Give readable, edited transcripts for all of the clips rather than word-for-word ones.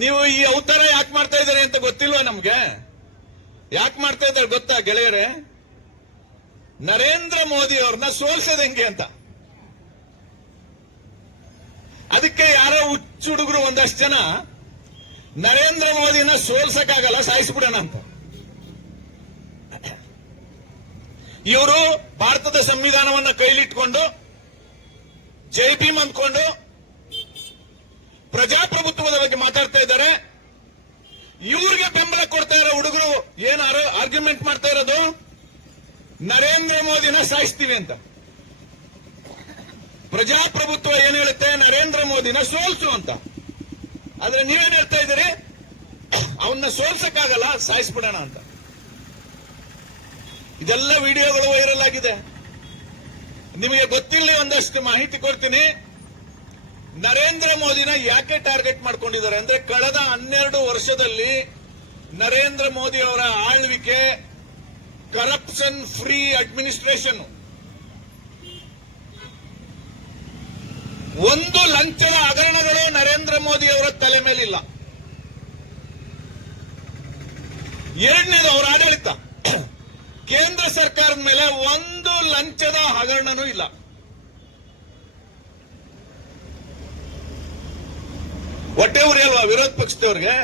ನೀವು ಈ ಅವತಾರ ಯಾಕೆ ಮಾಡ್ತಾ ಇದ್ದಾರೆ ಅಂತ ಗೊತ್ತಿಲ್ವಾ ನಮ್ಗೆ? ಯಾಕೆ ಮಾಡ್ತಾ ಇದ್ದಾರೆ ಗೊತ್ತಾ ಗೆಳೆಯರೇ? ನರೇಂದ್ರ ಮೋದಿ ಅವ್ರನ್ನ ಸೋಲ್ಸೋದ್ ಹೆಂಗೆ ಅಂತ. ಅದಕ್ಕೆ ಯಾರೋ ಹುಚ್ಚು ಹುಡುಗರು ಒಂದಷ್ಟು ಜನ ನರೇಂದ್ರ ಮೋದಿನ ಸೋಲ್ಸಕ್ಕಾಗಲ್ಲ, ಸಾಯಿಸ್ಬಿಡೋಣ ಅಂತ. ಇವರು ಭಾರತದ ಸಂವಿಧಾನವನ್ನ ಕೈಲಿಟ್ಕೊಂಡು ಜೈ ಭೀಮ್ ಅಂದ್ಕೊಂಡು ಪ್ರಜಾಪ್ರಭುತ್ವದ ಬಗ್ಗೆ ಮಾತಾಡ್ತಾ ಇದ್ದಾರೆ. ಇವ್ರಿಗೆ ಬೆಂಬಲ ಕೊಡ್ತಾ ಇರೋ ಹುಡುಗರು ಏನಾರು ಆರ್ಗ್ಯುಮೆಂಟ್ ಮಾಡ್ತಾ ಇರೋದು ನರೇಂದ್ರ ಮೋದಿನ ಸಾಯಿಸ್ತೀವಿ ಅಂತ. ಪ್ರಜಾಪ್ರಭುತ್ವ ಏನ್ ಹೇಳುತ್ತೆ? ನರೇಂದ್ರ ಮೋದಿನ ಸೋಲ್ಸು ಅಂತ. ಆದ್ರೆ ನೀವೇನ್ ಹೇಳ್ತಾ ಇದ್ದೀರಿ? ಅವನ್ನ ಸೋಲ್ಸಕ್ಕಾಗಲ್ಲ, ಸಾಯಿಸ್ಬಿಡೋಣ ಅಂತ. ಇದೆಲ್ಲ ವಿಡಿಯೋಗಳು ವೈರಲ್ ಆಗಿದೆ. ನಿಮಗೆ ಗೊತ್ತಿಲ್ಲ, ಒಂದಷ್ಟು ಮಾಹಿತಿ ಕೊಡ್ತೀನಿ. ನರೇಂದ್ರ ಮೋದಿನ ಯಾಕೆ ಟಾರ್ಗೆಟ್ ಮಾಡ್ಕೊಂಡಿದ್ದಾರೆ ಅಂದ್ರೆ, ಕಳೆದ 12 ವರ್ಷದಲ್ಲಿ ನರೇಂದ್ರ ಮೋದಿ ಅವರ ಆಳ್ವಿಕೆ ಕರಪ್ಷನ್ ಫ್ರೀ ಅಡ್ಮಿನಿಸ್ಟ್ರೇಷನ್, ಒಂದು ಲಂಚದ ಹಗರಣಗಳು ನರೇಂದ್ರ ಮೋದಿ ಅವರ ತಲೆ ಮೇಲಿಲ್ಲ. ಎರಡನೇದು, ಅವರ ಆಡಳಿತ, ಕೇಂದ್ರ ಸರ್ಕಾರದ ಮೇಲೆ ಒಂದು ಲಂಚದ ಹಗರಣನೂ ಇಲ್ಲ. ಹೊಟ್ಟೆ ಉರಿ ಅಲ್ವಾ ವಿರೋಧ ಪಕ್ಷದವ್ರಿಗೆ?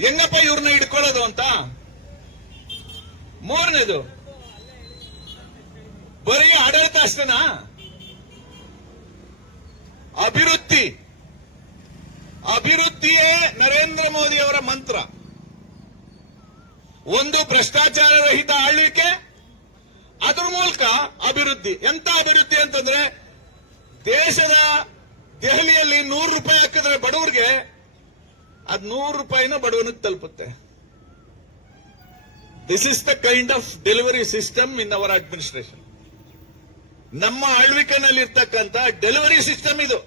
ಹೆಂಗಪ್ಪ ಇವ್ರನ್ನ ಹಿಡ್ಕೊಳ್ಳೋದು ಅಂತ. ಮೂರನೇದು, ಬರೀ ಆಡಳಿತ ಅಷ್ಟೇನಾ? ಅಭಿವೃದ್ಧಿಯೇ ನರೇಂದ್ರ ಮೋದಿ ಅವರ ಮಂತ್ರ. ಒಂದು ಭ್ರಷ್ಟಾಚಾರ ರಹಿತ ಆಳ್ವಿಕೆ, ಅದ್ರ ಮೂಲಕ ಅಭಿವೃದ್ಧಿ. ಎಂತ ಅಭಿವೃದ್ಧಿ ಅಂತಂದ್ರೆ, ದೇಶದ ದೆಹಲಿಯಲ್ಲಿ 100 ರೂಪಾಯಿ ಹಾಕಿದ್ರೆ ಬಡವರಿಗೆ ಅದು 100 ರೂಪಾಯಿನ ಬಡವನಿಗೆ ತಲುಪುತ್ತೆ. This is the kind of delivery system in our administration. ನಮ್ಮ ಆಳ್ವಿಕೆನಲ್ಲಿ ಇರ್ತಕ್ಕಂಥ ಡೆಲಿವರಿ ಸಿಸ್ಟಮ್ ಇದು.